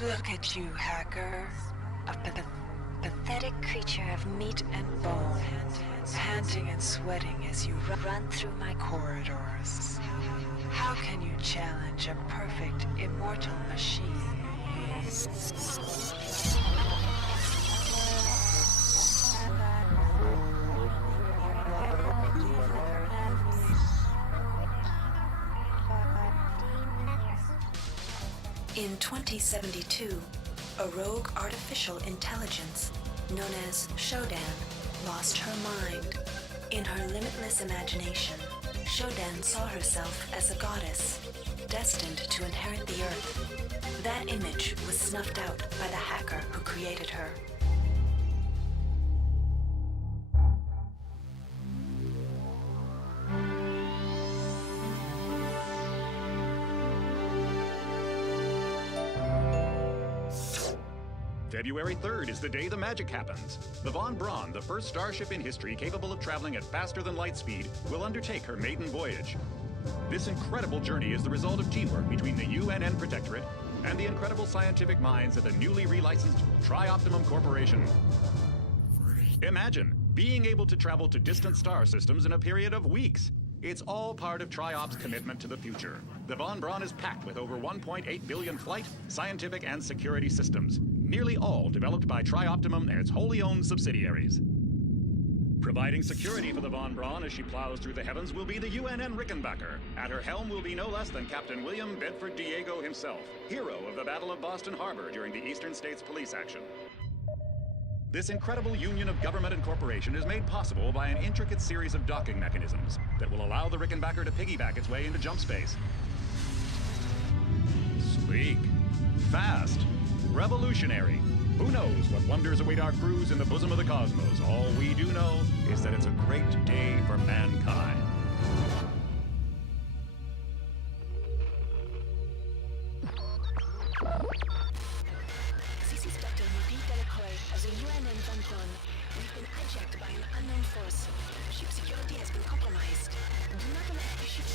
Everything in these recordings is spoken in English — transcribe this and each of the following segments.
Look at you, hacker. A pathetic creature of meat and bone, panting and sweating as you run through my corridors. How can you challenge a perfect, immortal machine? In 2072, a rogue artificial intelligence known as Shodan lost her mind. In her limitless imagination, Shodan saw herself as a goddess, destined to inherit the earth. That image was snuffed out by the hacker who created her. February 3rd is the day the magic happens. The Von Braun, the first starship in history capable of traveling at faster than light speed, will undertake her maiden voyage. This incredible journey is the result of teamwork between the UNN Protectorate and the incredible scientific minds at the newly relicensed TRIOPTIMUM Corporation. Imagine being able to travel to distant star systems in a period of weeks. It's all part of TRIOP's commitment to the future. The Von Braun is packed with over 1.8 billion flight, scientific, and security systems, nearly all developed by TRIOPTIMUM and its wholly owned subsidiaries. Providing security for the Von Braun as she plows through the heavens will be the UNN Rickenbacker. At her helm will be no less than Captain William Bedford Diego himself, hero of the Battle of Boston Harbor during the Eastern States Police action. This incredible union of government and corporation is made possible by an intricate series of docking mechanisms that will allow the Rickenbacker to piggyback its way into jump space. Sleek, fast, revolutionary. Who knows what wonders await our crews in the bosom of the cosmos? All we do know is that it's a great day for mankind. This is Dr. Ruby Delacroix of the UNN Von Braun. We've been hijacked by an unknown force. Ship security has been compromised. Do not allow the ship...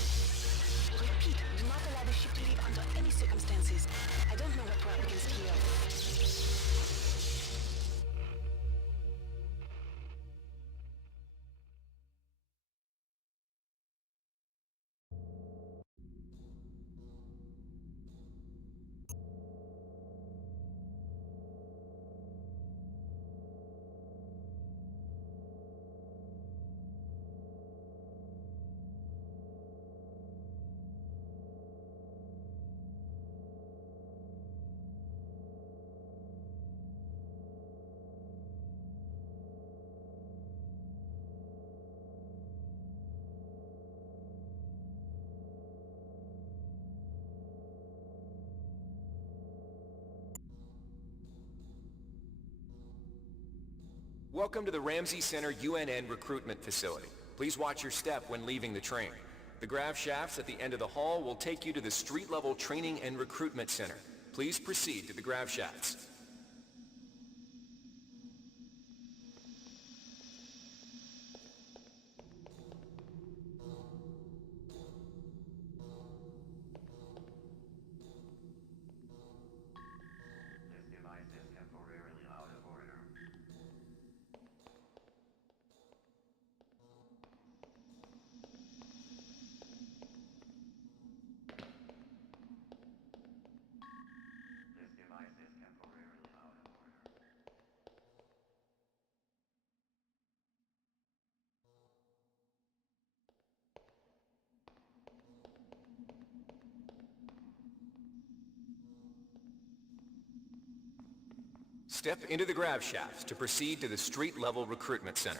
Repeat, do not allow the ship to leave under any circumstances. I don't know what we're up against here. Welcome to the Ramsey Center UNN Recruitment Facility. Please watch your step when leaving the train. The grav shafts at the end of the hall will take you to the street-level Training and Recruitment Center. Please proceed to the grav shafts. Step into the grav shafts to proceed to the street-level recruitment center.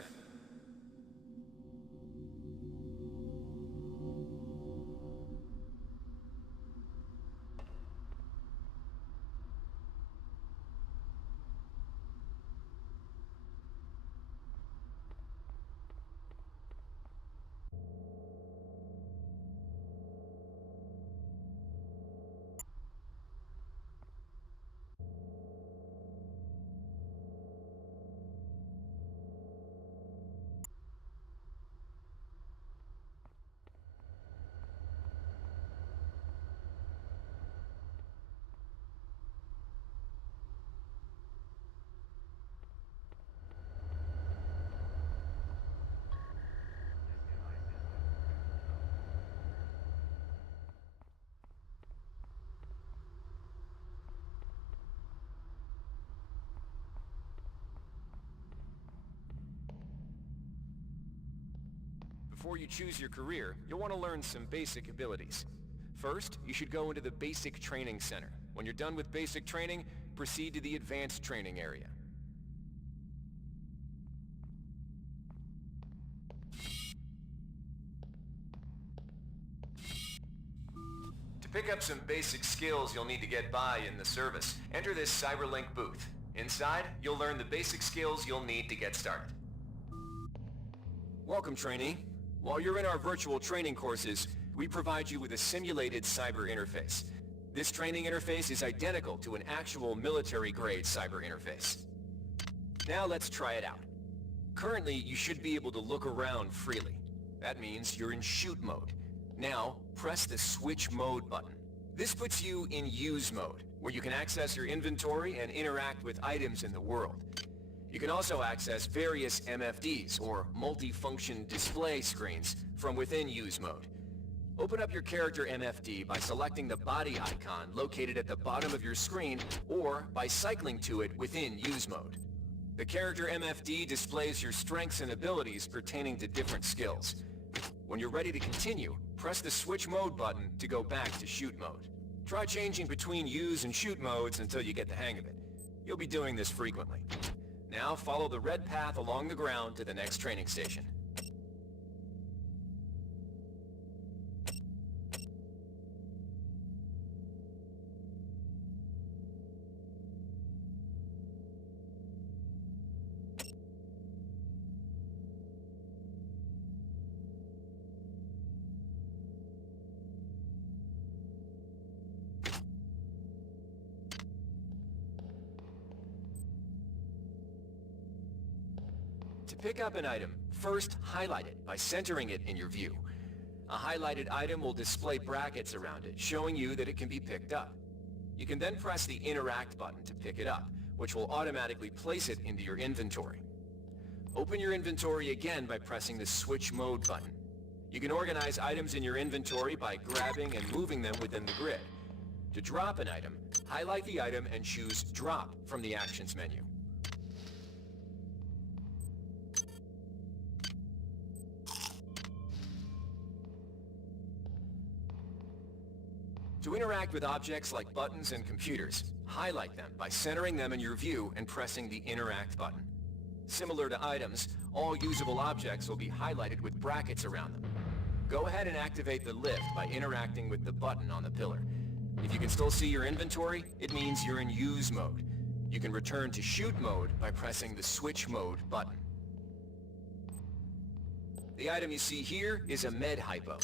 before you choose your career, you'll want to learn some basic abilities. First, you should go into the Basic Training Center. When you're done with basic training, proceed to the Advanced Training area. To pick up some basic skills you'll need to get by in the service, enter this Cyberlink booth. Inside, you'll learn the basic skills you'll need to get started. Welcome, trainee. While you're in our virtual training courses, we provide you with a simulated cyber interface. This training interface is identical to an actual military-grade cyber interface. Now let's try it out. Currently, you should be able to look around freely. That means you're in shoot mode. Now, press the switch mode button. This puts you in use mode, where you can access your inventory and interact with items in the world. You can also access various MFDs, or multi-function display screens, from within use mode. Open up your character MFD by selecting the body icon located at the bottom of your screen, or by cycling to it within use mode. The character MFD displays your strengths and abilities pertaining to different skills. When you're ready to continue, press the switch mode button to go back to shoot mode. Try changing between use and shoot modes until you get the hang of it. You'll be doing this frequently. Now follow the red path along the ground to the next training station. To pick up an item, first highlight it by centering it in your view. A highlighted item will display brackets around it, showing you that it can be picked up. You can then press the Interact button to pick it up, which will automatically place it into your inventory. Open your inventory again by pressing the Switch Mode button. You can organize items in your inventory by grabbing and moving them within the grid. To drop an item, highlight the item and choose Drop from the Actions menu. To interact with objects like buttons and computers, highlight them by centering them in your view and pressing the Interact button. Similar to items, all usable objects will be highlighted with brackets around them. Go ahead and activate the lift by interacting with the button on the pillar. If you can still see your inventory, it means you're in use mode. You can return to shoot mode by pressing the switch mode button. The item you see here is a med hypo.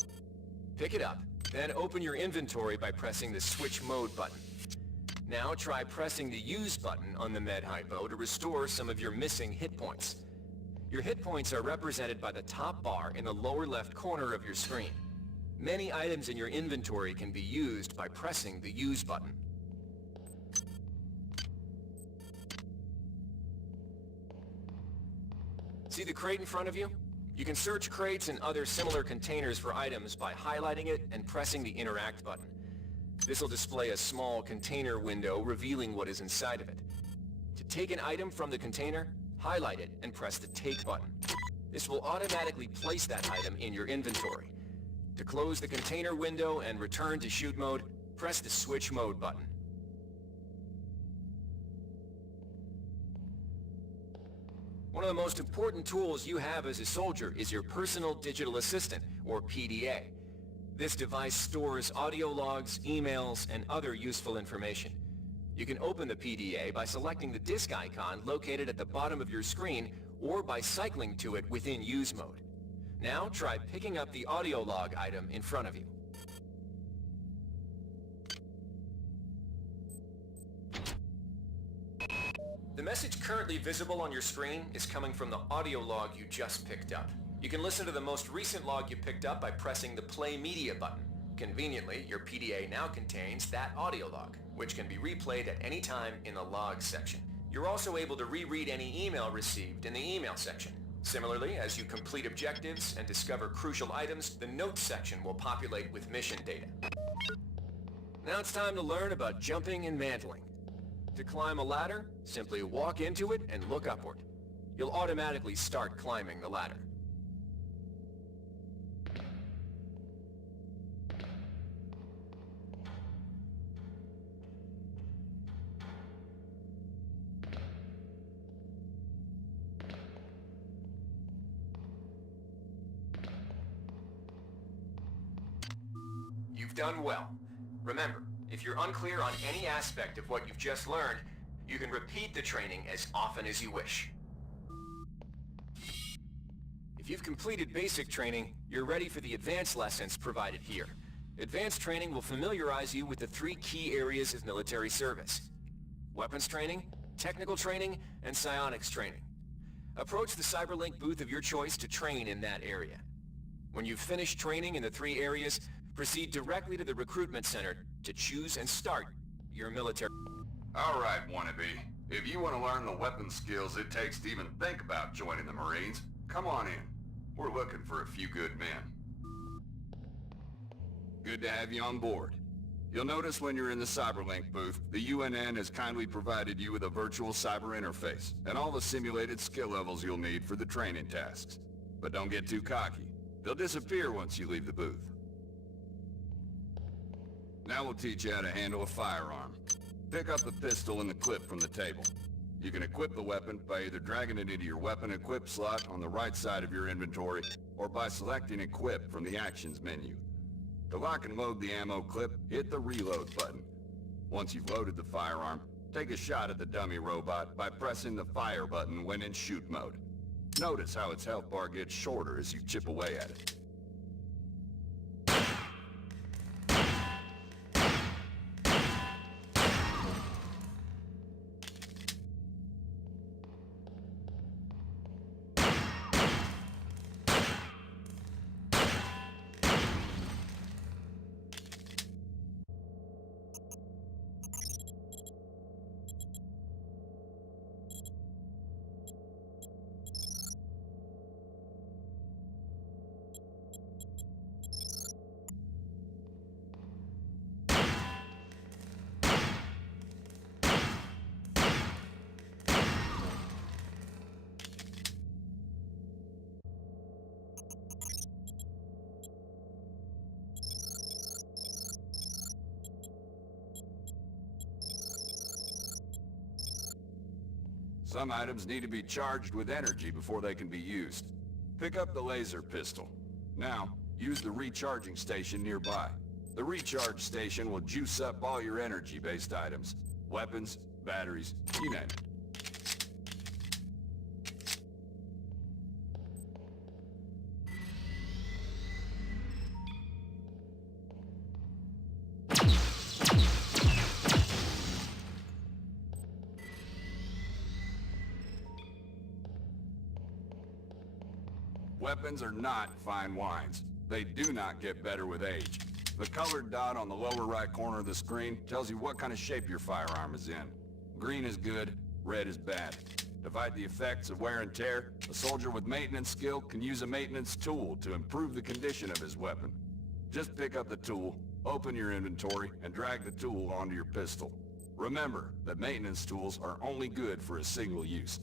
Pick it up, then open your inventory by pressing the switch mode button. Now try pressing the use button on the med hypo to restore some of your missing hit points. Your hit points are represented by the top bar in the lower left corner of your screen. Many items in your inventory can be used by pressing the use button. See the crate in front of you? You can search crates and other similar containers for items by highlighting it and pressing the Interact button. This will display a small container window revealing what is inside of it. To take an item from the container, highlight it and press the Take button. This will automatically place that item in your inventory. To close the container window and return to shoot mode, press the Switch Mode button. One of the most important tools you have as a soldier is your Personal Digital Assistant, or PDA. This device stores audio logs, emails, and other useful information. You can open the PDA by selecting the disk icon located at the bottom of your screen, or by cycling to it within use mode. Now try picking up the audio log item in front of you. The message currently visible on your screen is coming from the audio log you just picked up. You can listen to the most recent log you picked up by pressing the Play Media button. Conveniently, your PDA now contains that audio log, which can be replayed at any time in the Logs section. You're also able to reread any email received in the Email section. Similarly, as you complete objectives and discover crucial items, the Notes section will populate with mission data. Now it's time to learn about jumping and mantling. To climb a ladder, simply walk into it and look upward. You'll automatically start climbing the ladder. done well. Remember, if you're unclear on any aspect of what you've just learned, you can repeat the training as often as you wish. If you've completed basic training, you're ready for the advanced lessons provided here. Advanced training will familiarize you with the 3 key areas of military service: weapons training, technical training, and psionics training. Approach the Cyberlink booth of your choice to train in that area. When you've finished training in the 3 areas, proceed directly to the recruitment center to choose and start your military... All right, wannabe. If you want to learn the weapon skills it takes to even think about joining the Marines, come on in. We're looking for a few good men. Good to have you on board. You'll notice when you're in the Cyberlink booth, the UNN has kindly provided you with a virtual cyber interface and all the simulated skill levels you'll need for the training tasks. But don't get too cocky. They'll disappear once you leave the booth. Now we'll teach you how to handle a firearm. Pick up the pistol and the clip from the table. You can equip the weapon by either dragging it into your weapon equip slot on the right side of your inventory, or by selecting equip from the actions menu. To lock and load the ammo clip, hit the reload button. Once you've loaded the firearm, take a shot at the dummy robot by pressing the fire button when in shoot mode. Notice how its health bar gets shorter as you chip away at it. Some items need to be charged with energy before they can be used. Pick up the laser pistol. Now, use the recharging station nearby. The recharge station will juice up all your energy-based items. Weapons, batteries, you name it. Weapons are not fine wines. They do not get better with age. The colored dot on the lower right corner of the screen tells you what kind of shape your firearm is in. Green is good, red is bad. To fight the effects of wear and tear, a soldier with maintenance skill can use a maintenance tool to improve the condition of his weapon. Just pick up the tool, open your inventory, and drag the tool onto your pistol. Remember that maintenance tools are only good for a single use.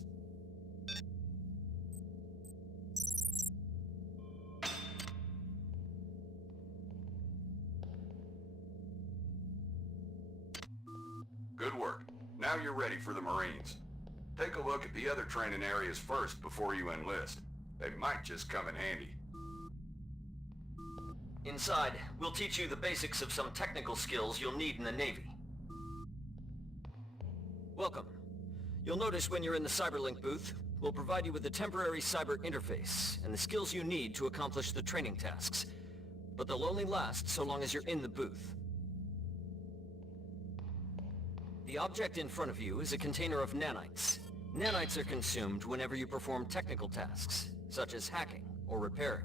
Good work. Now you're ready for the Marines. Take a look at the other training areas first before you enlist. They might just come in handy. Inside, we'll teach you the basics of some technical skills you'll need in the Navy. Welcome. You'll notice when you're in the Cyberlink booth, we'll provide you with a temporary cyber interface and the skills you need to accomplish the training tasks. But they'll only last so long as you're in the booth. The object in front of you is a container of nanites. Nanites are consumed whenever you perform technical tasks, such as hacking or repairing.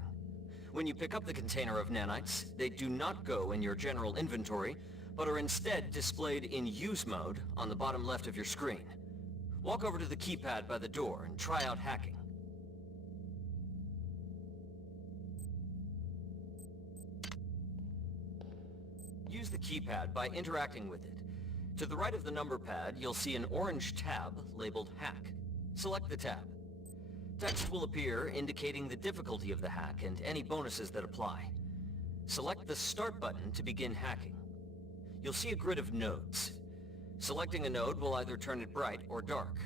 When you pick up the container of nanites, they do not go in your general inventory, but are instead displayed in use mode on the bottom left of your screen. Walk over to the keypad by the door and try out hacking. Use the keypad by interacting with it. To the right of the number pad, you'll see an orange tab labeled Hack. Select the tab. Text will appear indicating the difficulty of the hack and any bonuses that apply. Select the Start button to begin hacking. You'll see a grid of nodes. Selecting a node will either turn it bright or dark.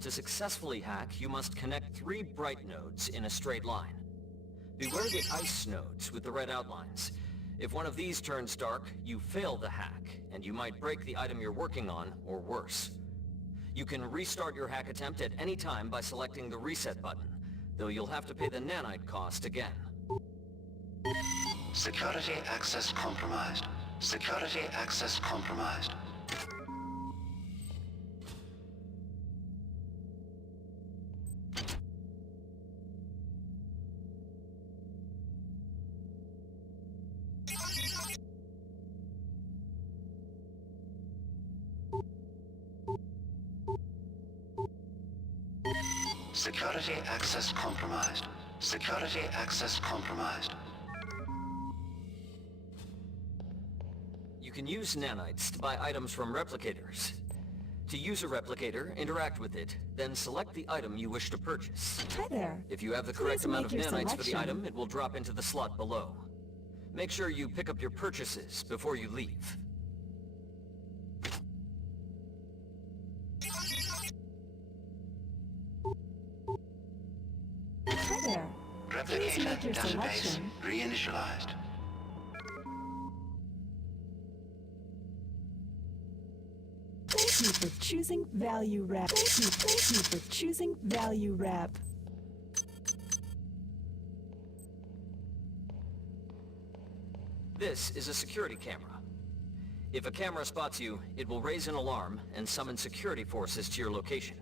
To successfully hack, you must connect 3 bright nodes in a straight line. Beware the ice nodes with the red outlines. If one of these turns dark, you fail the hack, and you might break the item you're working on, or worse. You can restart your hack attempt at any time by selecting the reset button, though you'll have to pay the nanite cost again. Security access compromised. Security access compromised. Security access compromised. Security access compromised. You can use nanites to buy items from replicators. To use a replicator, interact with it, then select the item you wish to purchase. Hi there. If you have the correct amount of make your nanites for the selection. item, it will drop into the slot below. Make sure you pick up your purchases before you leave. Hi there. Please Replicator make your database selection. reinitialized. Thank you for choosing Value Wrap. Thank you for choosing Value Wrap. This is a security camera. If a camera spots you, it will raise an alarm and summon security forces to your location.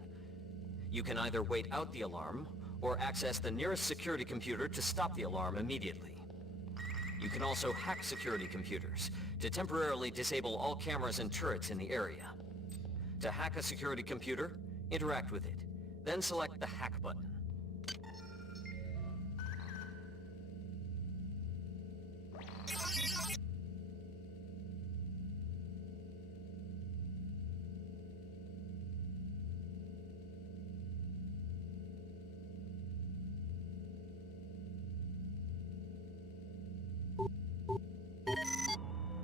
You can either wait out the alarm, or access the nearest security computer to stop the alarm immediately. You can also hack security computers to temporarily disable all cameras and turrets in the area. To hack a security computer, interact with it, then select the hack button.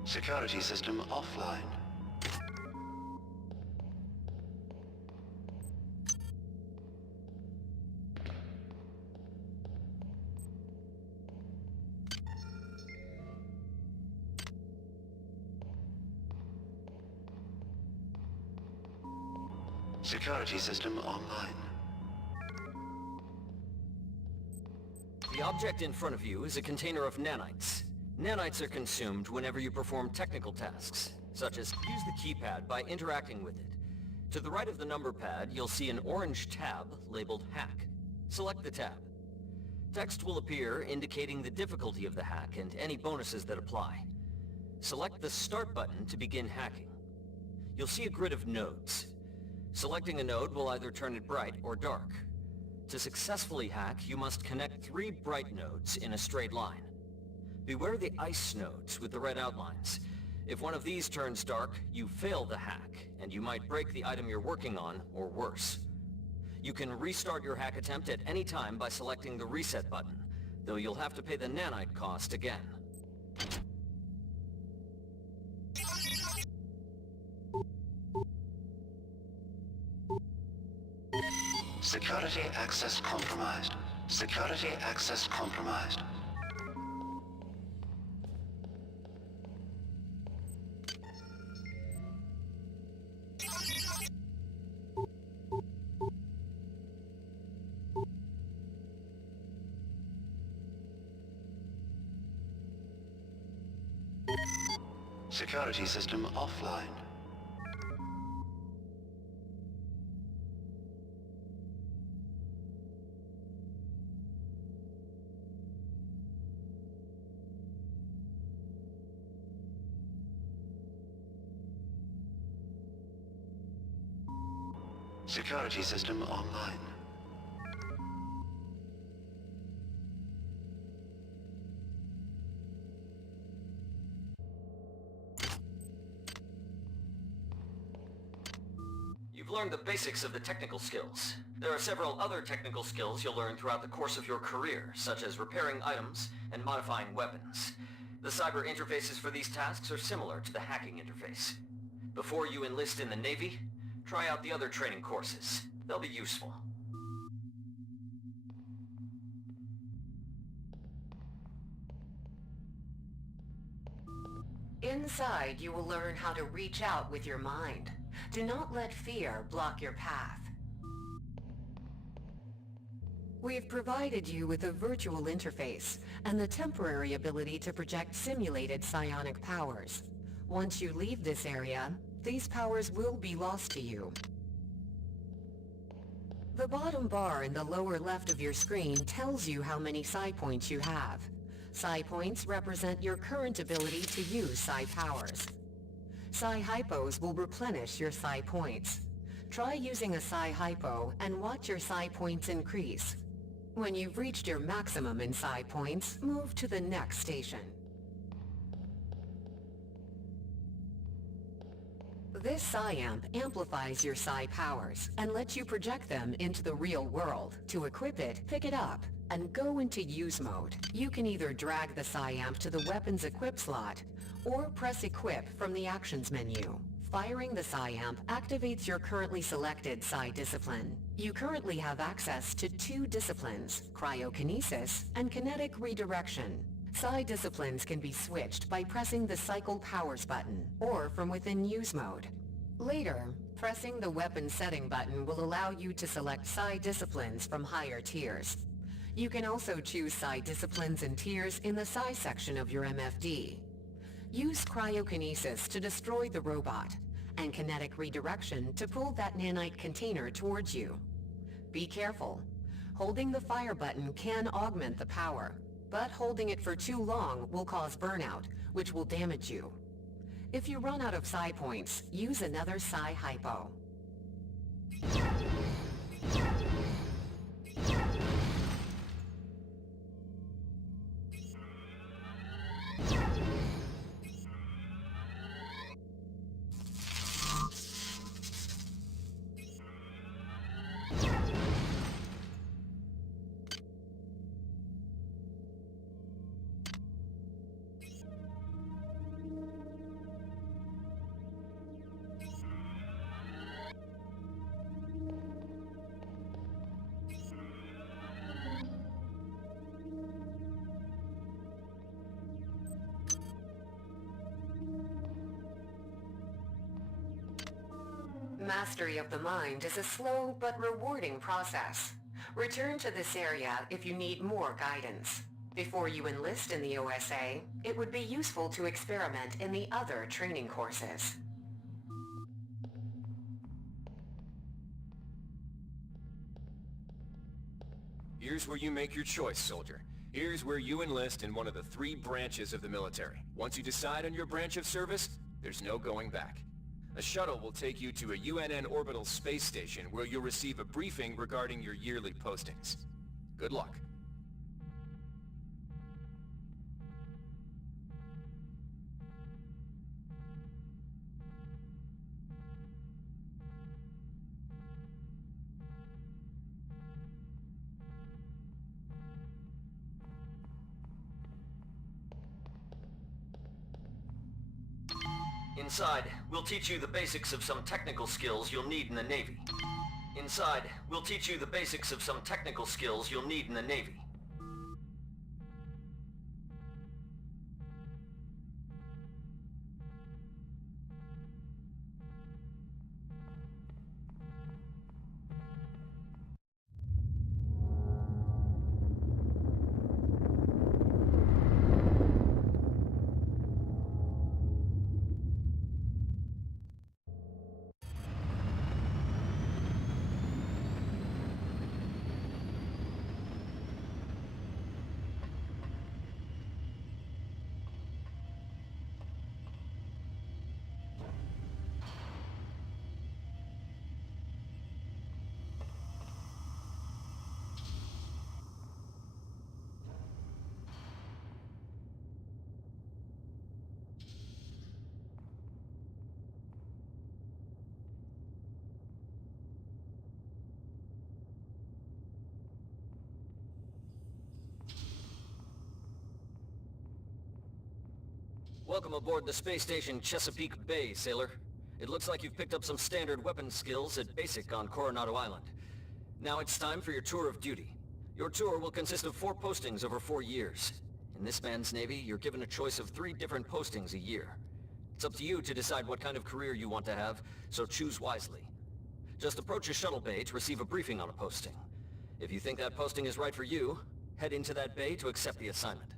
Security system offline. Security system online. The object in front of you is a container of nanites. Nanites are consumed whenever you perform technical tasks, such as use the keypad by interacting with it. To the right of the number pad, you'll see an orange tab labeled Hack. Select the tab. Text will appear indicating the difficulty of the hack and any bonuses that apply. Select the Start button to begin hacking. You'll see a grid of nodes. Selecting a node will either turn it bright or dark. To successfully hack, you must connect 3 bright nodes in a straight line. Beware the ice nodes with the red outlines. If one of these turns dark, you fail the hack, and you might break the item you're working on, or worse. You can restart your hack attempt at any time by selecting the reset button, though you'll have to pay the nanite cost again. Security access compromised. Security access compromised. Security system offline. Security system online. You've learned the basics of the technical skills. There are several other technical skills you'll learn throughout the course of your career, such as repairing items and modifying weapons. The cyber interfaces for these tasks are similar to the hacking interface. Before you enlist in the Navy, try out the other training courses. They'll be useful. Inside, you will learn how to reach out with your mind. Do not let fear block your path. We've provided you with a virtual interface and the temporary ability to project simulated psionic powers. Once you leave this area, these powers will be lost to you. The bottom bar in the lower left of your screen tells you how many psi points you have. Psi points represent your current ability to use psi powers. Psi hypos will replenish your psi points. Try using a psi hypo and watch your psi points increase. When you've reached your maximum in psi points, move to the next station. This psi amp amplifies your psi powers and lets you project them into the real world. To equip it, pick it up and go into use mode. You can either drag the psi amp to the weapon's equip slot or press equip from the actions menu. Firing the psi amp activates your currently selected psi discipline. You currently have access to 2 disciplines, cryokinesis and kinetic redirection. Psi disciplines can be switched by pressing the Cycle Powers button, or from within use mode. Later, pressing the weapon setting button will allow you to select Psi disciplines from higher tiers. You can also choose Psi disciplines and tiers in the Psi section of your MFD. Use cryokinesis to destroy the robot, and kinetic redirection to pull that nanite container towards you. Be careful. Holding the fire button can augment the power, but holding it for too long will cause burnout, which will damage you. If you run out of psi points, use another psi hypo. Mastery of the mind is a slow but rewarding process. Return to this area if you need more guidance. Before you enlist in the OSA, it would be useful to experiment in the other training courses. Here's where you make your choice, soldier. Here's where you enlist in one of the 3 branches of the military. Once you decide on your branch of service, there's no going back. A shuttle will take you to a UNN orbital space station where you'll receive a briefing regarding your yearly postings. Good luck. Inside, we'll teach you the basics of some technical skills you'll need in the Navy. Inside, we'll teach you the basics of some technical skills you'll need in the Navy. Welcome aboard the space station Chesapeake Bay, sailor. It looks like you've picked up some standard weapons skills at Basic on Coronado Island. Now it's time for your tour of duty. Your tour will consist of 4 postings over 4 years. In this man's Navy, you're given a choice of 3 different postings a year. It's up to you to decide what kind of career you want to have, so choose wisely. Just approach a shuttle bay to receive a briefing on a posting. If you think that posting is right for you, head into that bay to accept the assignment.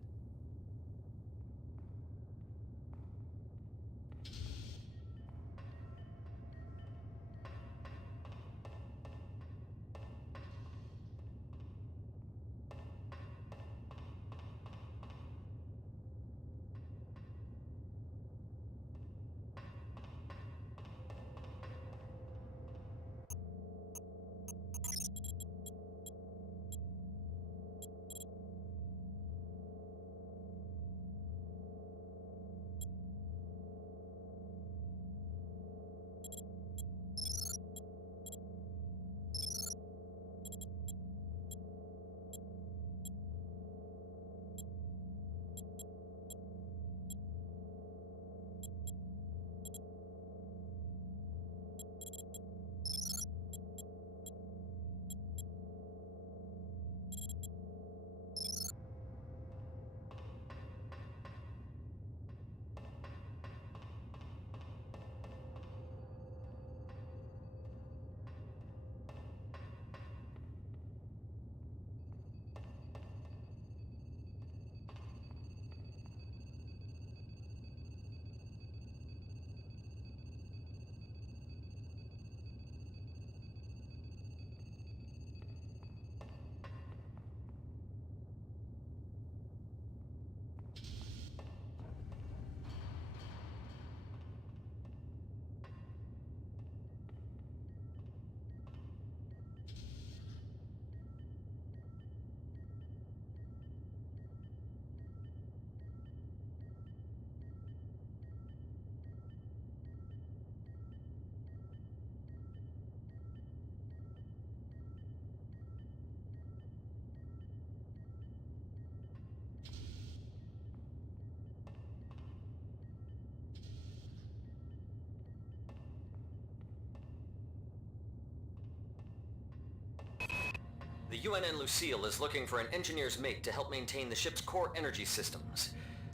The UNN Lucille is looking for an engineer's mate to help maintain the ship's core energy systems.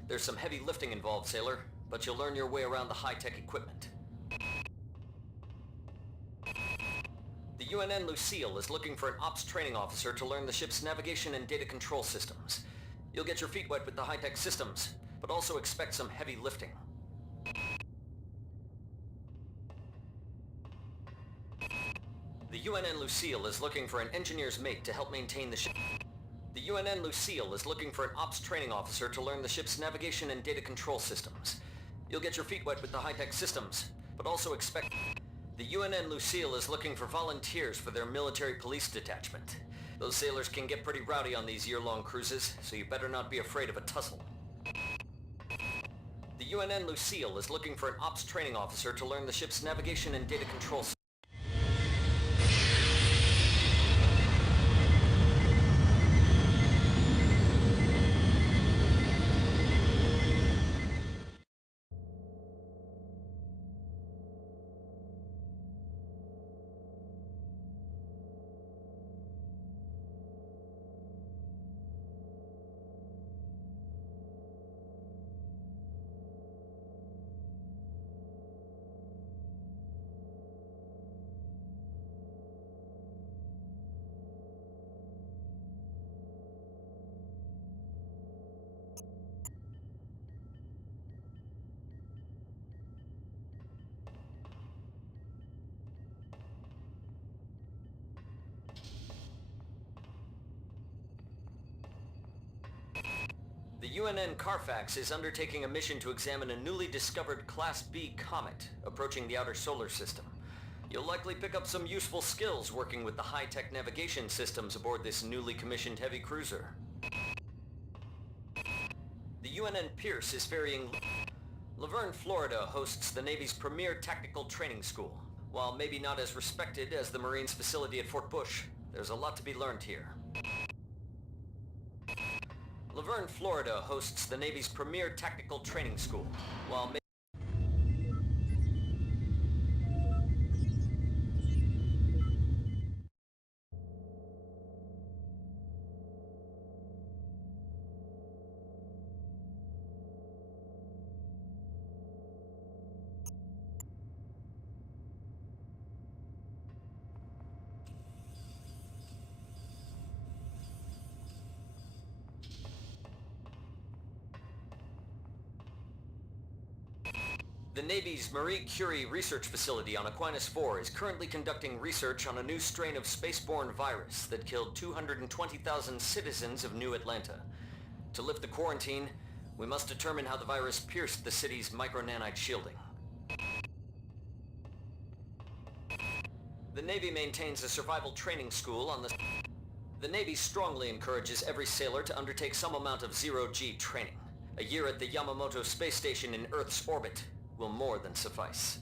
There's some heavy lifting involved, sailor, but you'll learn your way around the high-tech equipment. The UNN Lucille is looking for an ops training officer to learn the ship's navigation and data control systems. You'll get your feet wet with the high-tech systems, but also expect some heavy lifting. The UNN Lucille is looking for an engineer's mate to help maintain the ship. The UNN Lucille is looking for an ops training officer to learn the ship's navigation and data control systems. You'll get your feet wet with the high-tech systems, but also expect... The UNN Lucille is looking for volunteers for their military police detachment. Those sailors can get pretty rowdy on these year-long cruises, so you better not be afraid of a tussle. The UNN Lucille is looking for an ops training officer to learn the ship's navigation and data control systems. The UNN Carfax is undertaking a mission to examine a newly discovered Class B comet approaching the outer solar system. You'll likely pick up some useful skills working with the high-tech navigation systems aboard this newly commissioned heavy cruiser. The UNN Pierce is ferrying... Laverne, Florida hosts the Navy's premier tactical training school. While maybe not as respected as the Marines' facility at Fort Bush, there's a lot to be learned here. Laverne, Florida hosts the Navy's premier tactical training school. While The Navy's Marie Curie research facility on Aquinas 4 is currently conducting research on a new strain of spaceborne virus that killed 220,000 citizens of New Atlanta. To lift the quarantine, we must determine how the virus pierced the city's micronanite shielding. The Navy maintains a survival training school on the... The Navy strongly encourages every sailor to undertake some amount of zero-G training. A year at the Yamamoto space station in Earth's orbit will more than suffice.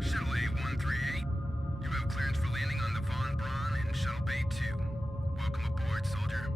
Shuttle A-138, you have clearance for landing on the Von Braun in Shuttle Bay 2. Welcome aboard, soldier.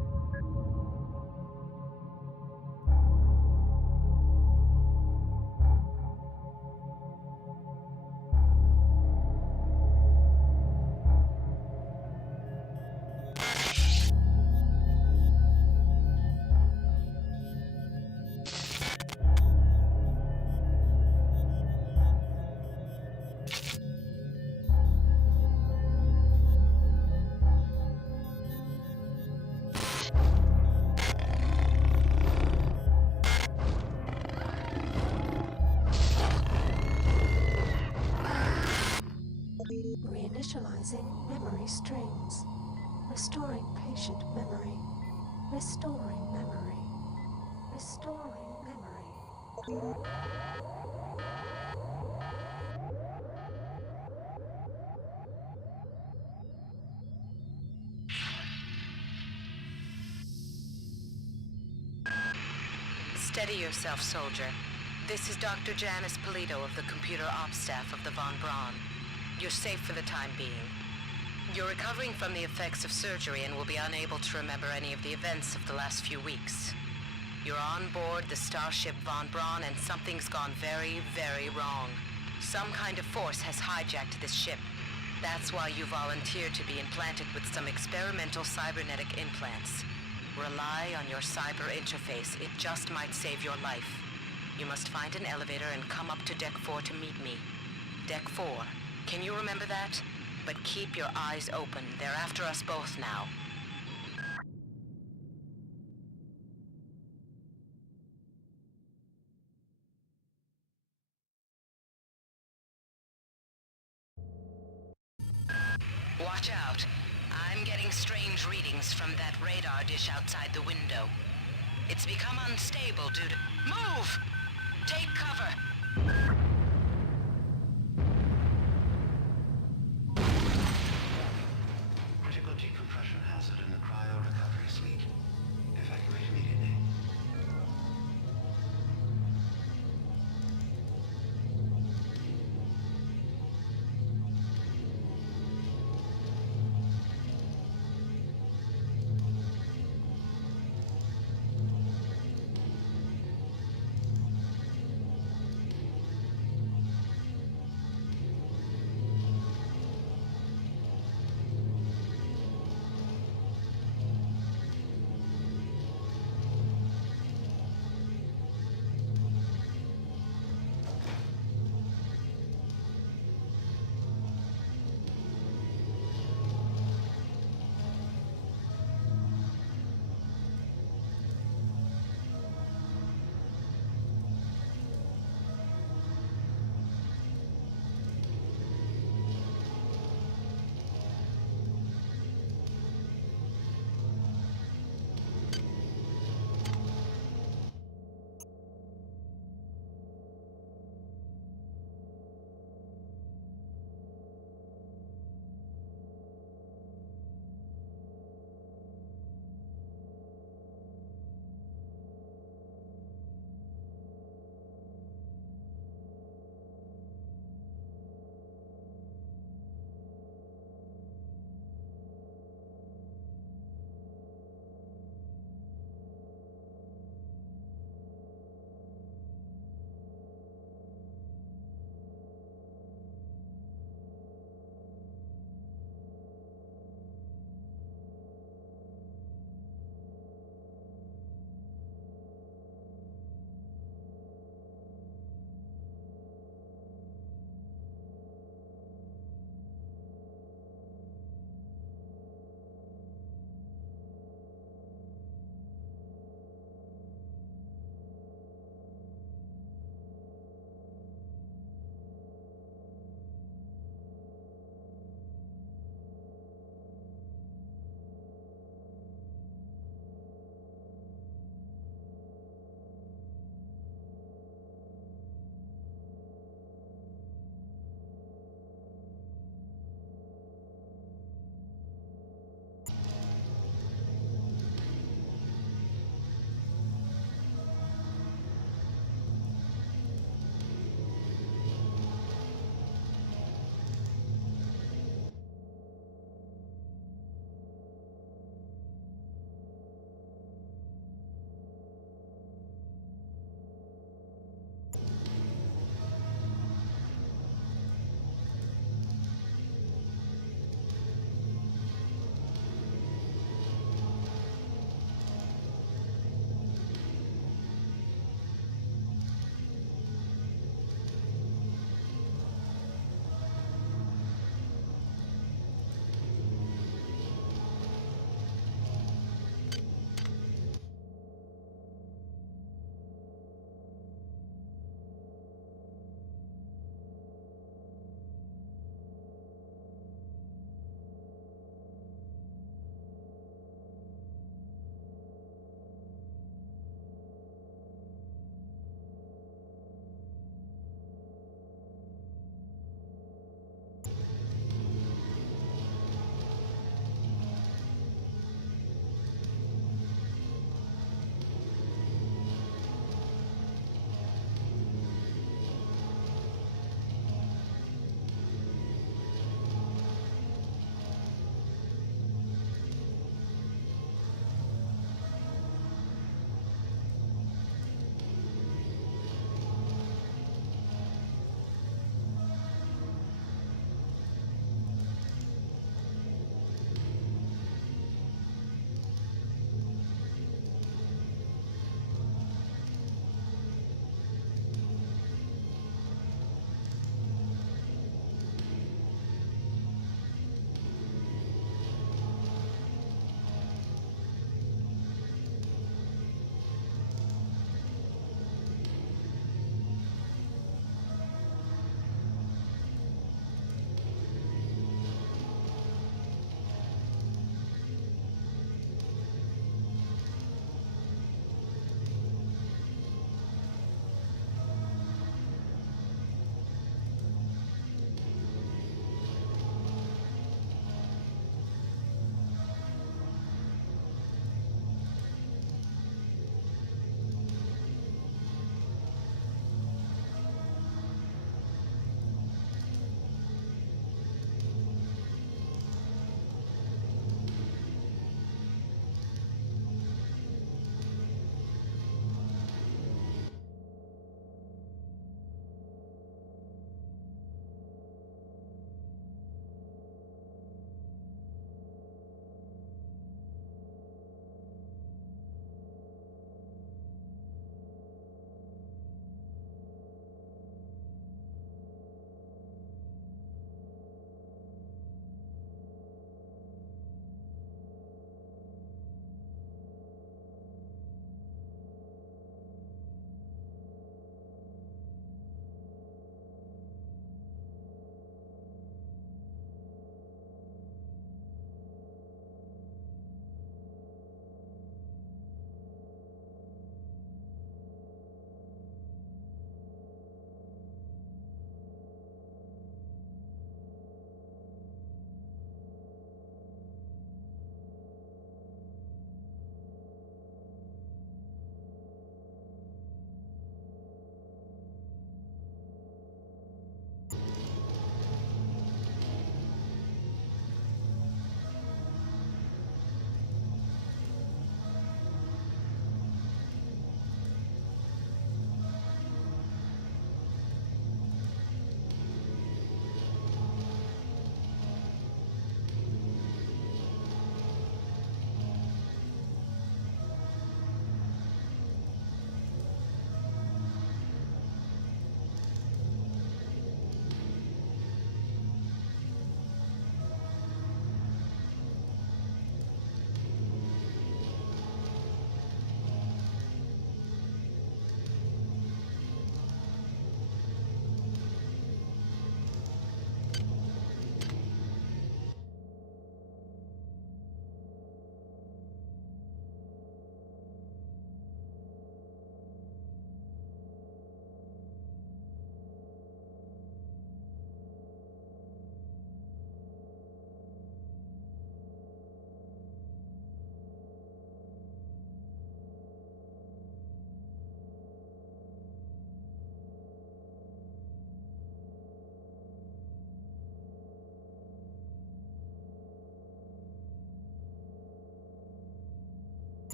Reinitializing memory strings. Restoring patient memory. Restoring memory. Restoring memory. Steady yourself, soldier. This is Dr. Janice Polito of the Computer Ops staff of the Von Braun. You're safe for the time being. You're recovering from the effects of surgery and will be unable to remember any of the events of the last few weeks. You're on board the starship Von Braun and something's gone very, very wrong. Some kind of force has hijacked this ship. That's why you volunteered to be implanted with some experimental cybernetic implants. Rely on your cyber interface. It just might save your life. You must find an elevator and come up to Deck 4 to meet me. Deck 4. Can you remember that? But keep your eyes open. They're after us both now. Watch out. I'm getting strange readings from that radar dish outside the window. It's become unstable due to... Move! Take cover! Critical decompression hazard in the cryo recovery suite. Evacuate immediately.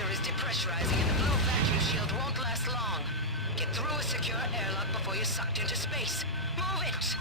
reactor is depressurizing and the blue vacuum shield won't last long. Get through a secure airlock before you're sucked into space. Move it!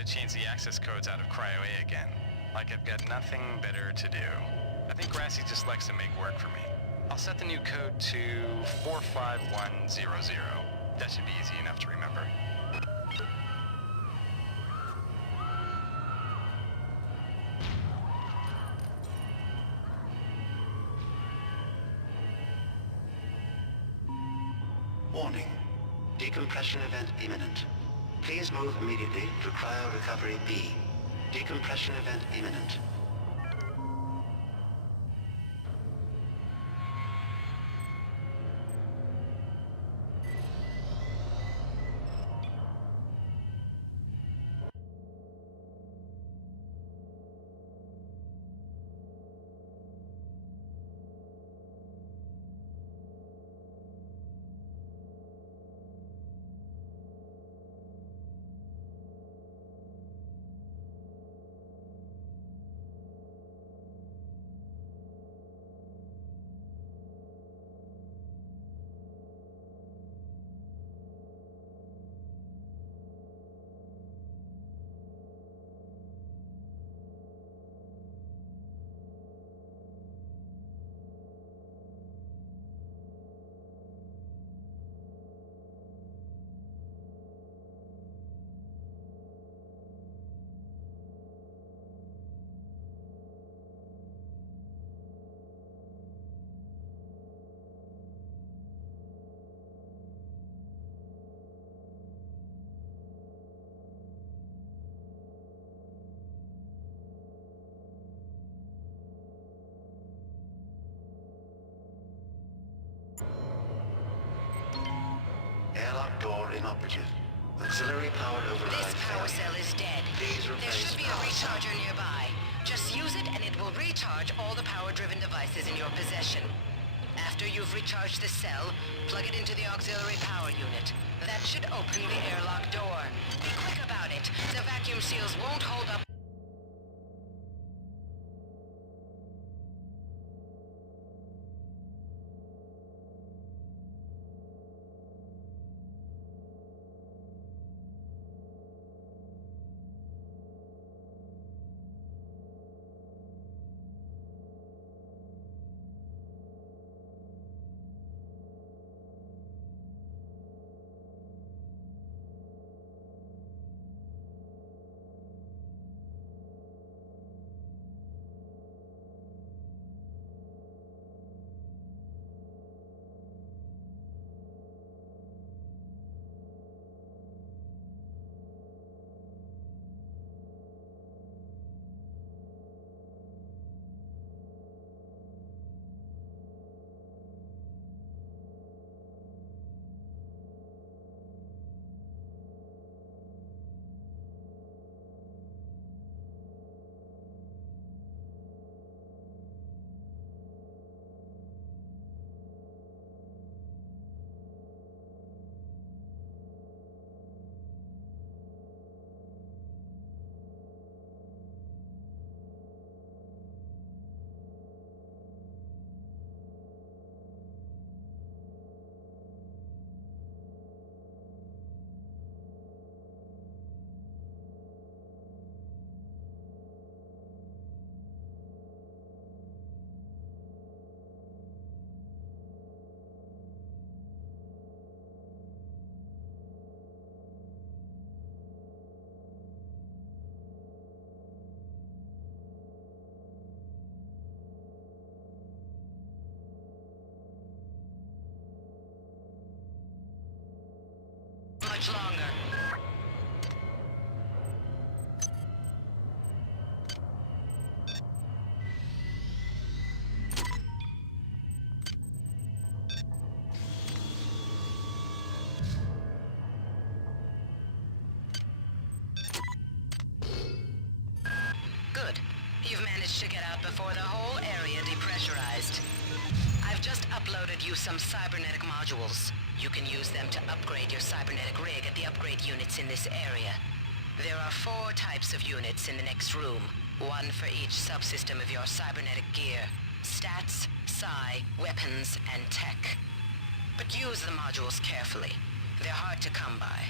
to change the access codes out of Cryo A again. Like I've got nothing better to do. I think Grassy just likes to make work for me. I'll set the new code to 45100. That should be easy enough to remember. Warning. Decompression event imminent. Please move immediately to Cryo Recovery B. Decompression event imminent. Airlock door inoperative. Auxiliary power override. This power cell is dead. There should be a recharger nearby. Just use it and it will recharge all the power-driven devices in your possession. After you've recharged the cell, plug it into the auxiliary power unit. That should open the airlock door. Be quick about it. The vacuum seals won't hold up. Much longer. Good. You've managed to get out before the whole area depressurized. I've just uploaded you some cybernetic modules. You can use them to upgrade your cybernetic rig at the upgrade units in this area. There are 4 types of units in the next room, one for each subsystem of your cybernetic gear. Stats, psi, weapons, and tech. But use the modules carefully. They're hard to come by.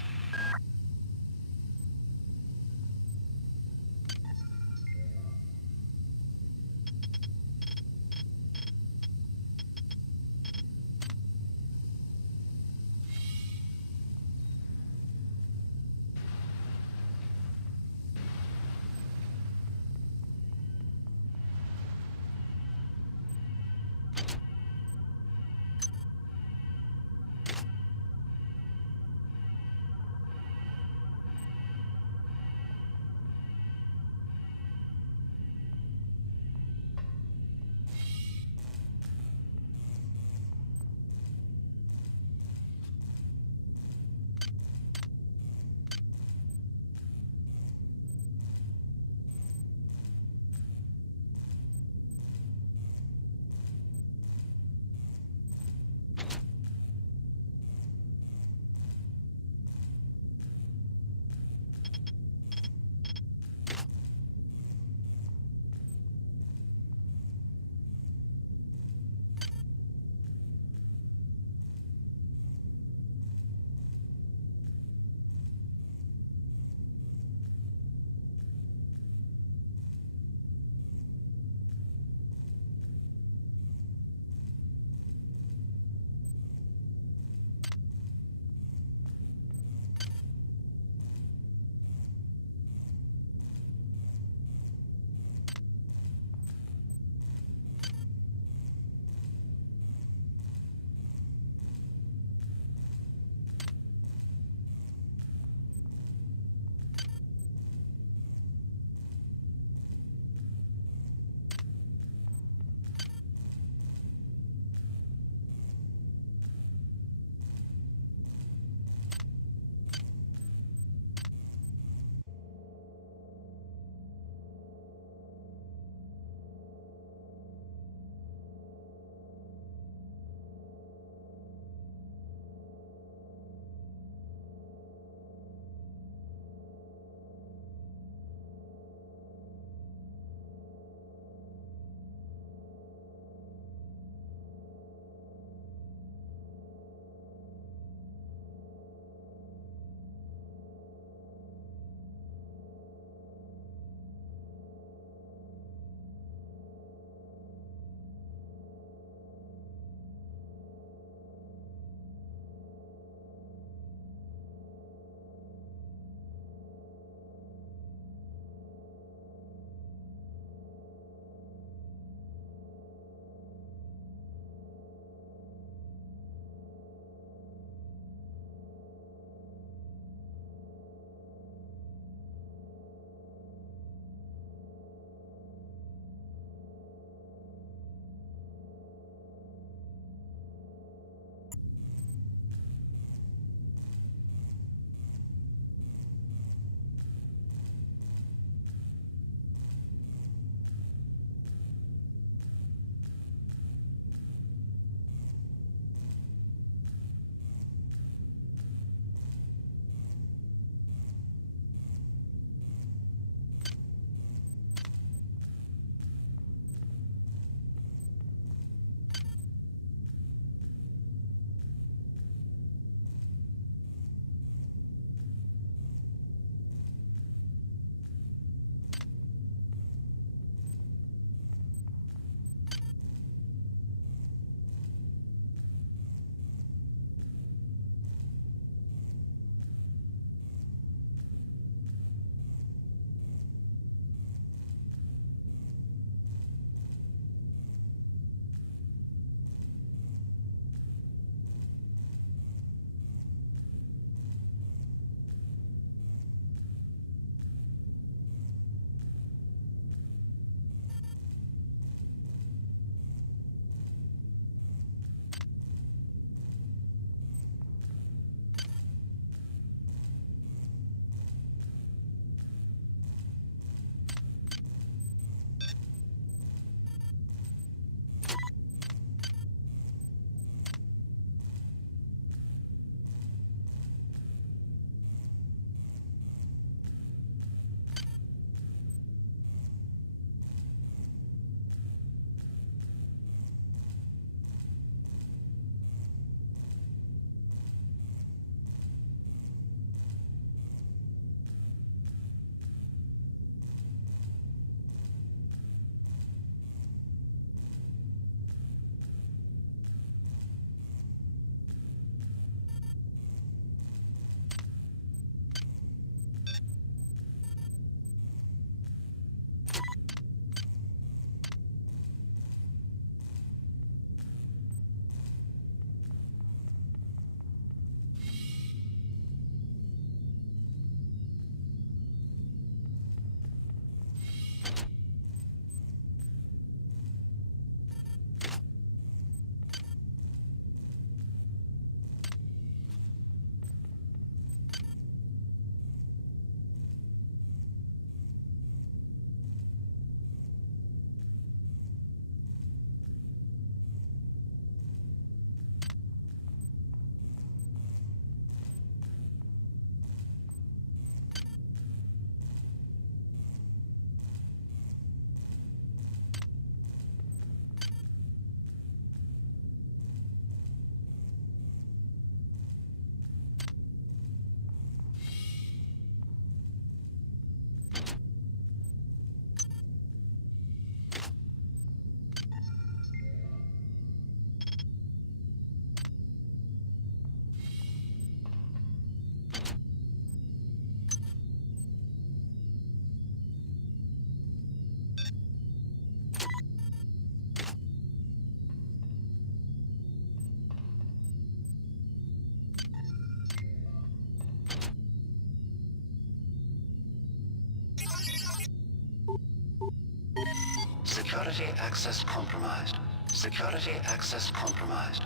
Security access compromised. Security access compromised.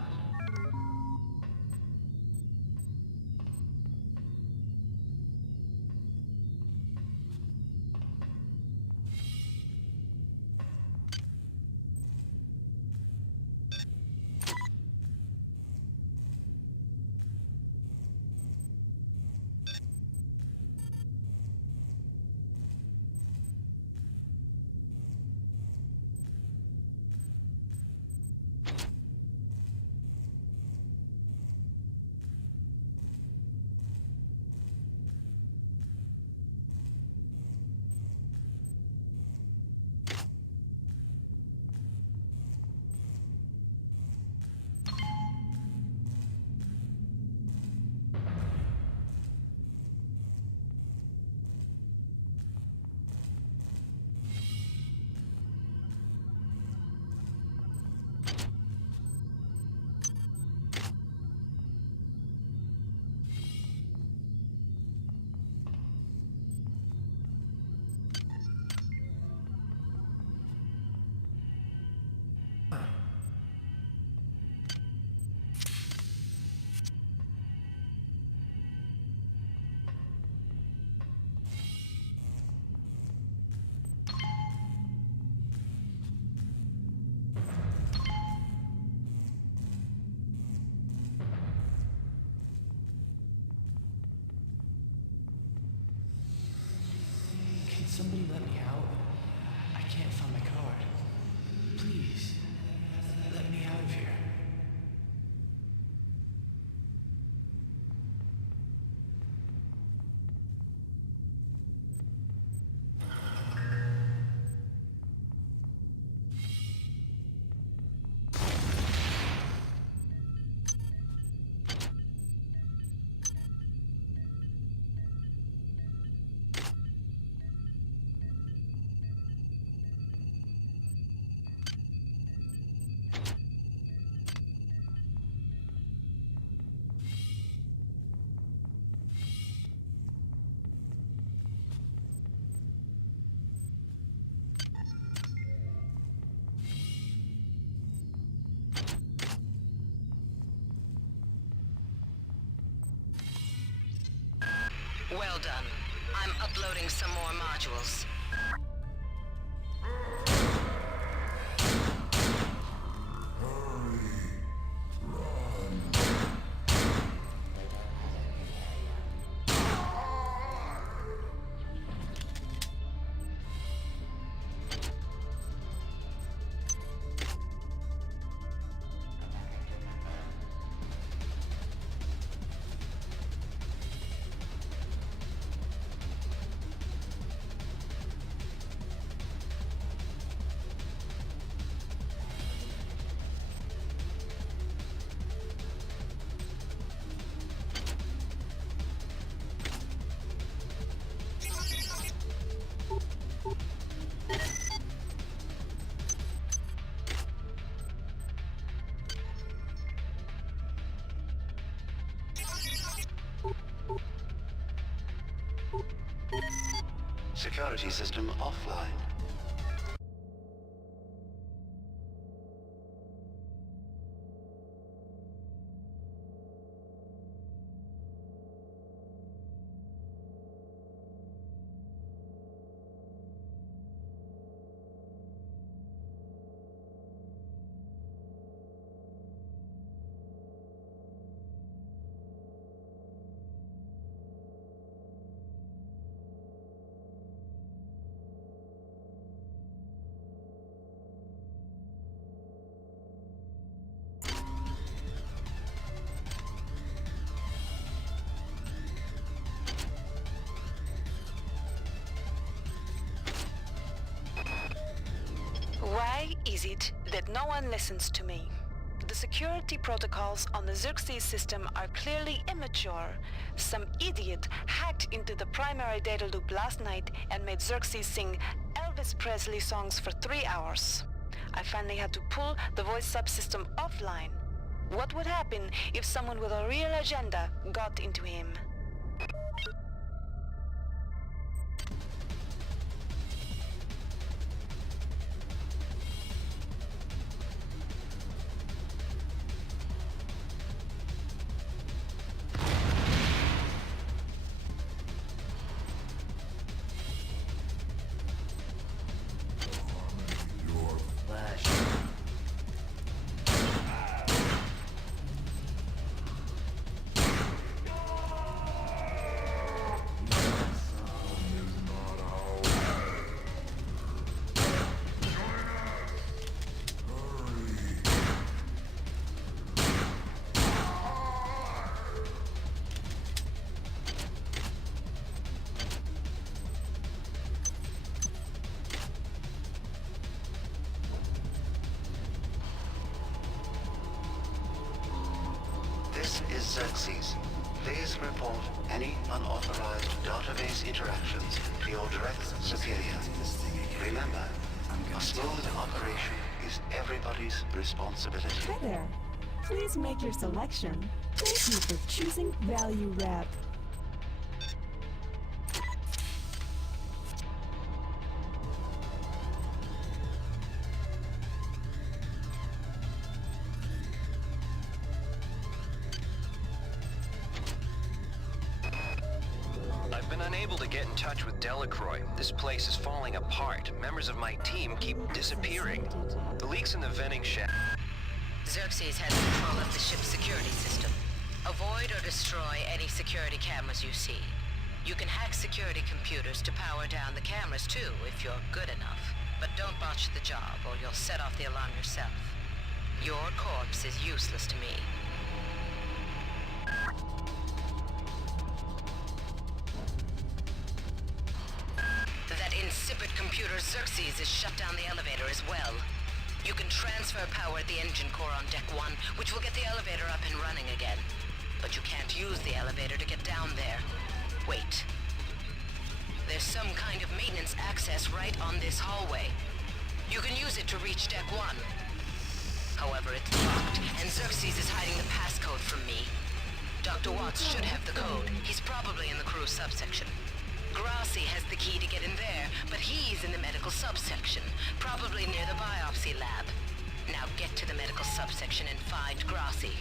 Somebody let me out. I can't find my card. Please, let me out of here. Well done. I'm uploading some more modules. Security system offline. Why is it that no one listens to me? The security protocols on the Xerxes system are clearly immature. Some idiot hacked into the primary data loop last night and made Xerxes sing Elvis Presley songs for 3 hours. I finally had to pull the voice subsystem offline. What would happen if someone with a real agenda got into him? Xerxes, please report any unauthorized database interactions to your direct superior. Remember, a smooth operation is everybody's responsibility. Hi there. Please make your selection. Thank you for choosing Value Wrap. I've been unable to get in touch with Delacroix. This place is falling apart. Members of my team keep disappearing. The leaks in the venting shaft... Xerxes has control of the ship's security system. Avoid or destroy any security cameras you see. You can hack security computers to power down the cameras too, if you're good enough. But don't botch the job, or you'll set off the alarm yourself. Your corpse is useless to me. That insipid computer Xerxes has shut down the elevator as well. You can transfer power at the engine core on Deck 1, which will get the elevator up and running again. But you can't use the elevator to get down there. Wait. There's some kind of maintenance access right on this hallway. You can use it to reach Deck 1. However, it's locked, and Xerxes is hiding the passcode from me. Dr. Watts should have the code. He's probably in the crew subsection. Grassi has the key to get in there, but he's in the medical subsection, probably near the biopsy lab. Now get to the medical subsection and find Grassi.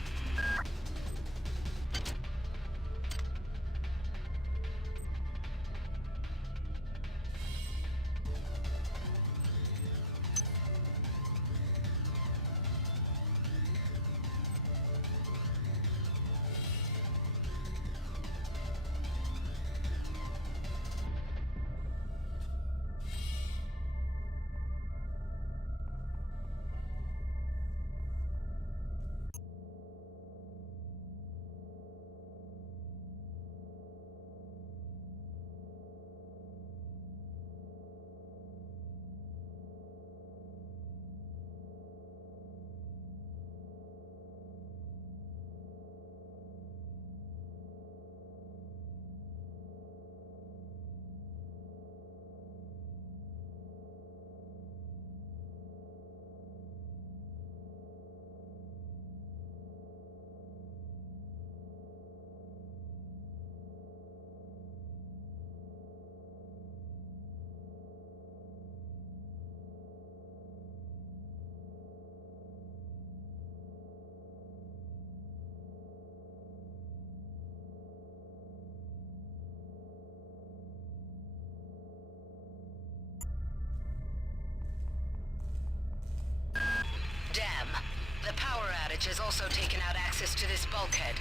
Has also taken out access to this bulkhead.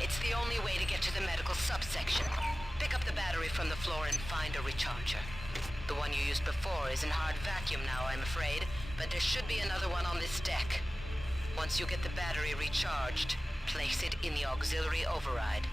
It's the only way to get to the medical subsection. Pick up the battery from the floor and find a recharger. The one you used before is in hard vacuum now, I'm afraid, but there should be another one on this deck. Once you get the battery recharged, place it in the auxiliary override.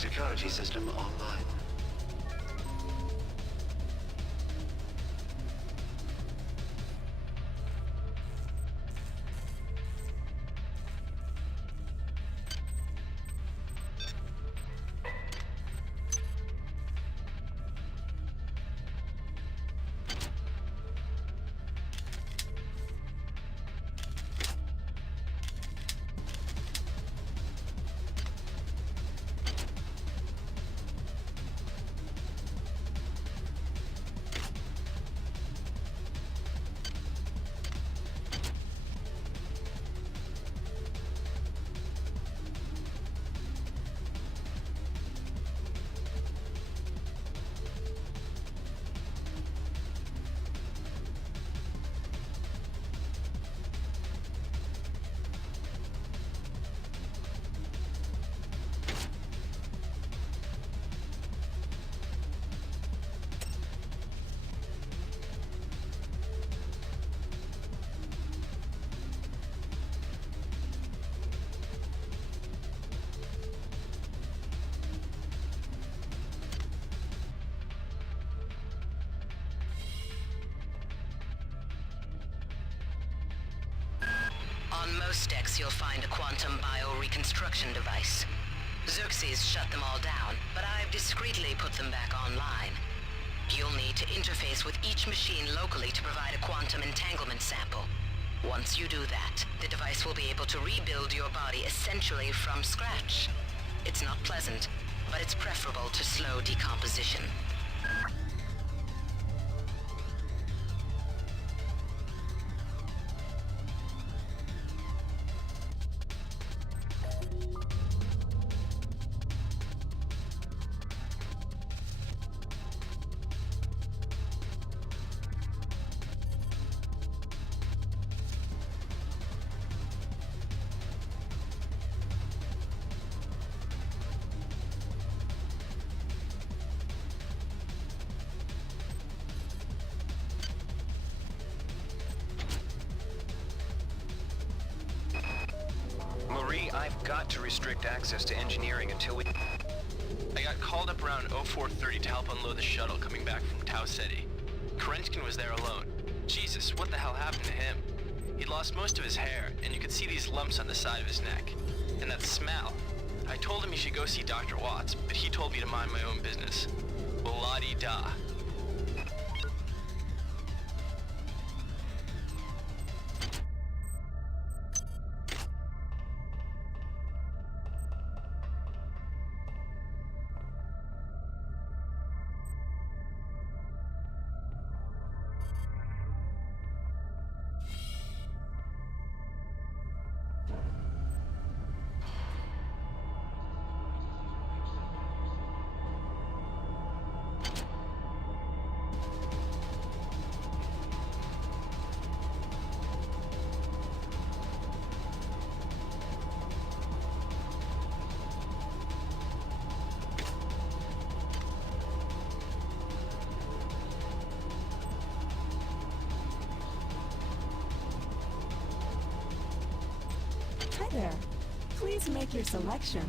Security system online. On most decks, you'll find a quantum bioreconstruction device. Xerxes shut them all down, but I've discreetly put them back online. You'll need to interface with each machine locally to provide a quantum entanglement sample. Once you do that, the device will be able to rebuild your body essentially from scratch. It's not pleasant, but it's preferable to slow decomposition. I've got to restrict access to engineering until we... I got called up around 0430 to help unload the shuttle coming back from Tau Ceti. Kerenskin was there alone. Jesus, what the hell happened to him? He'd lost most of his hair, and you could see these lumps on the side of his neck. And that smell. I told him he should go see Dr. Watts, but he told me to mind my own business. Well, la-di-da. Hi there. Please make your selection.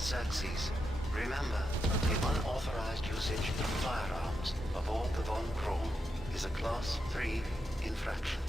Xerxes. Remember, the unauthorized usage of firearms aboard the Von Braun is a Class 3 infraction.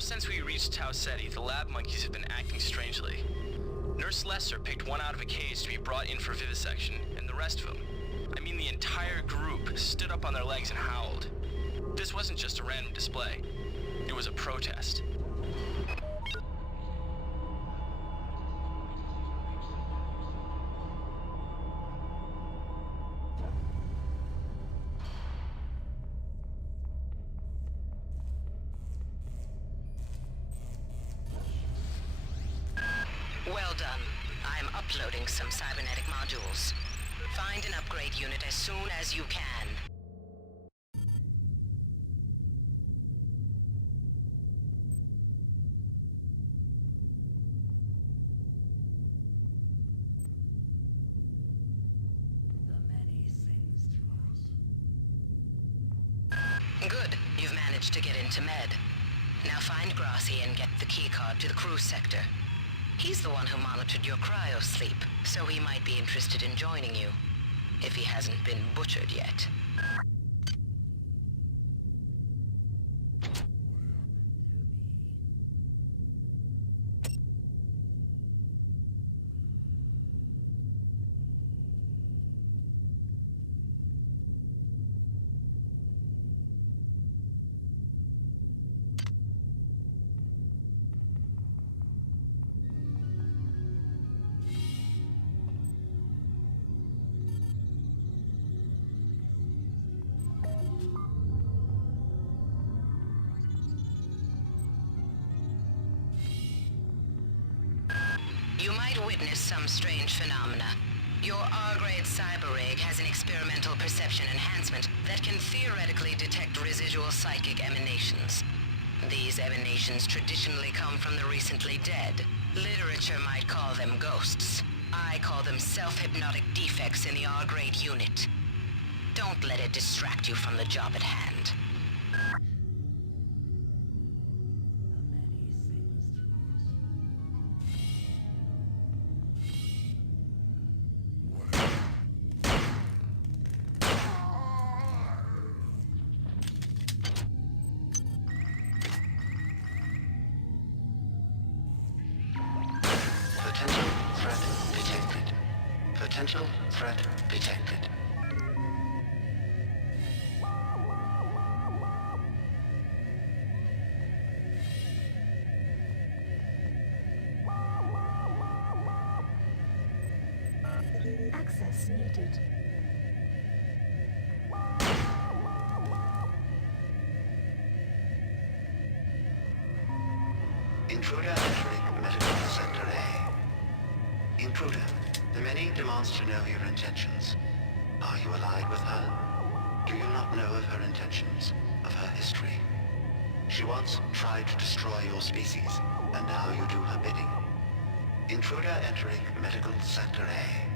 Ever since we reached Tau Ceti, the lab monkeys have been acting strangely. Nurse Lester picked one out of a cage to be brought in for vivisection, and the rest of them, I mean the entire group, stood up on their legs and howled. This wasn't just a random display. It was a protest. Well done. I'm uploading some cybernetic modules. Find an upgrade unit as soon as you can. Good. You've managed to get into Med. Now find Grassi and get the keycard to the cruise sector. He's the one who monitored your cryo-sleep, so he might be interested in joining you, if he hasn't been butchered yet. You might witness some strange phenomena. Your R-grade cyber rig has an experimental perception enhancement that can theoretically detect residual psychic emanations. These emanations traditionally come from the recently dead. Literature might call them ghosts. I call them self-hypnotic defects in the R-grade unit. Don't let it distract you from the job at hand. Potential threat detected. Potential threat detected. Access needed. Intruder entering medical sector A. Intruder, the Many demands to know your intentions. Are you allied with her? Do you not know of her intentions, of her history? She once tried to destroy your species, and now you do her bidding. Intruder entering medical sector A.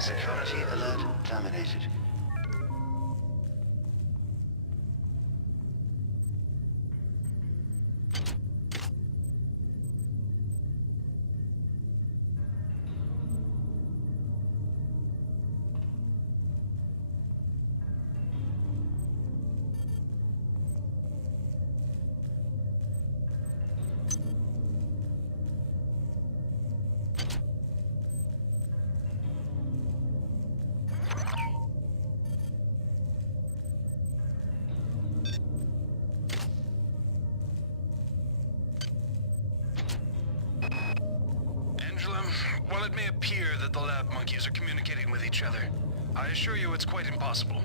Security alert terminated. While it may appear that the lab monkeys are communicating with each other, I assure you it's quite impossible.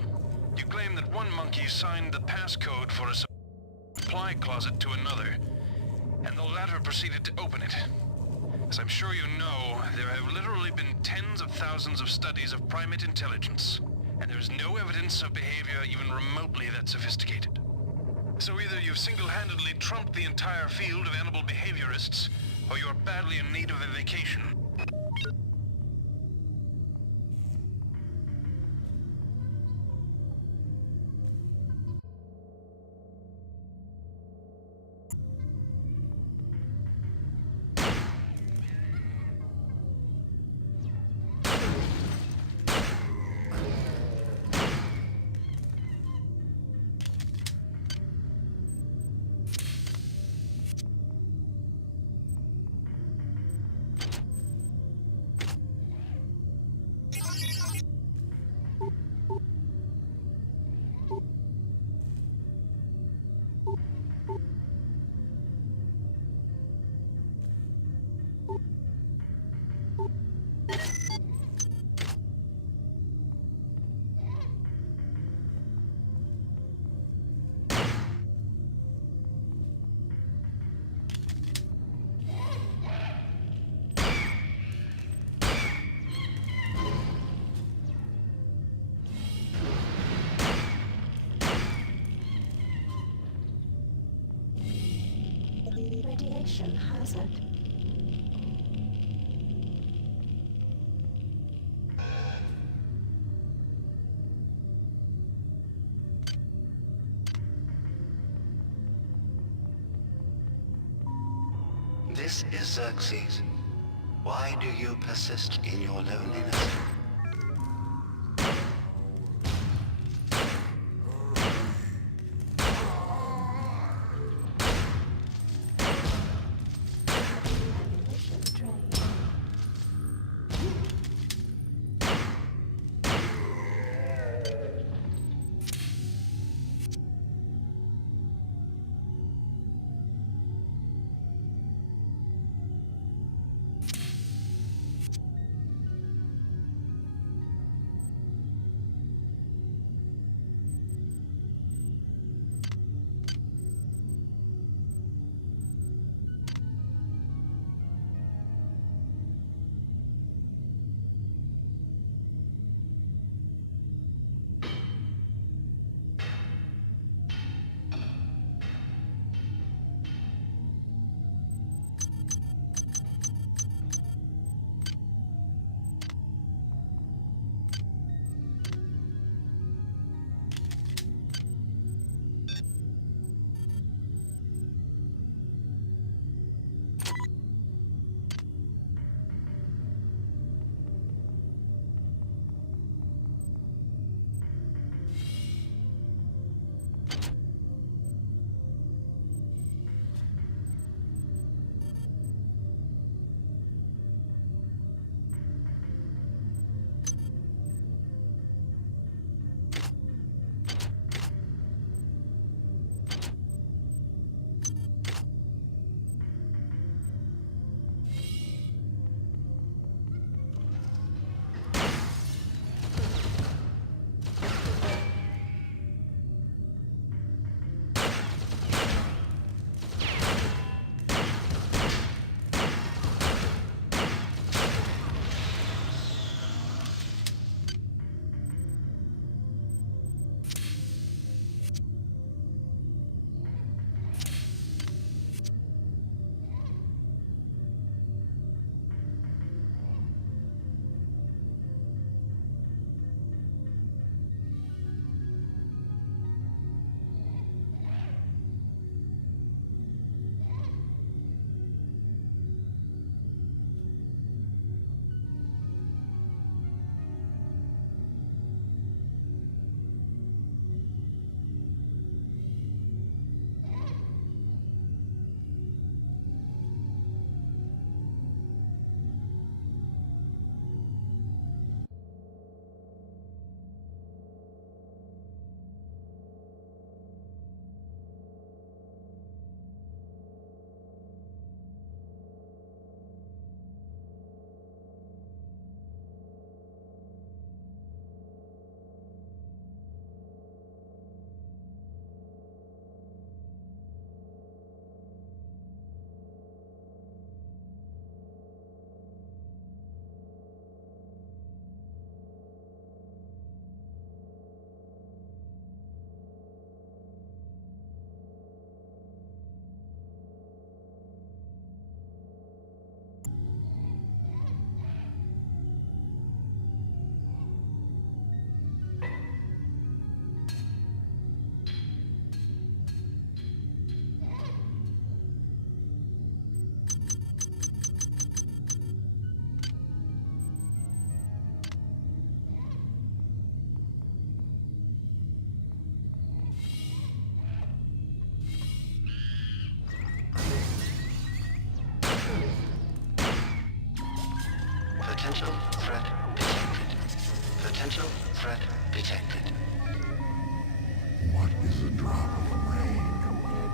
You claim that one monkey signed the passcode for a supply closet to another, and the latter proceeded to open it. As I'm sure you know, there have literally been tens of thousands of studies of primate intelligence, and there's no evidence of behavior even remotely that sophisticated. So either you've single-handedly trumped the entire field of animal behaviorists, or you're badly in need of a vacation. Radiation hazard. This is Xerxes. Why do you persist in your loneliness? Potential threat detected. Potential threat detected. What is a drop of rain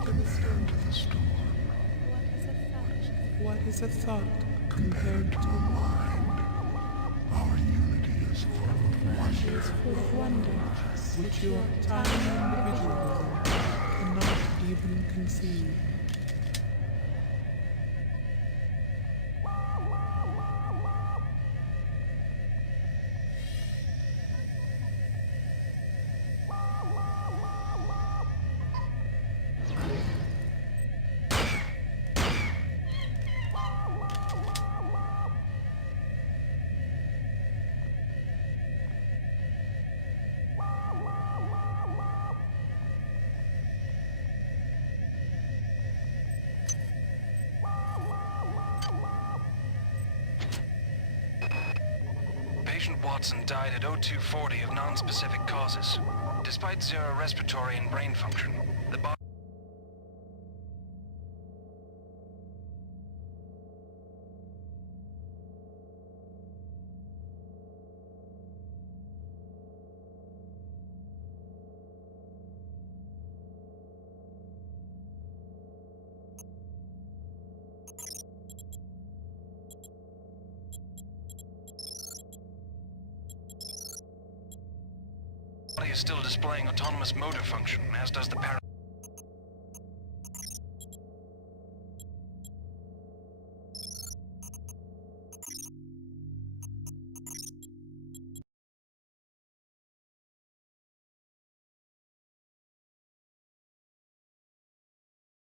compared to the storm? What is a thought compared to a mind? Our unity is full of wonder, which your tiny individualism cannot even conceive. Patient Watson died at 0240 of non-specific causes. Despite zero respiratory and brain function, the body... is still displaying autonomous motor function, as does the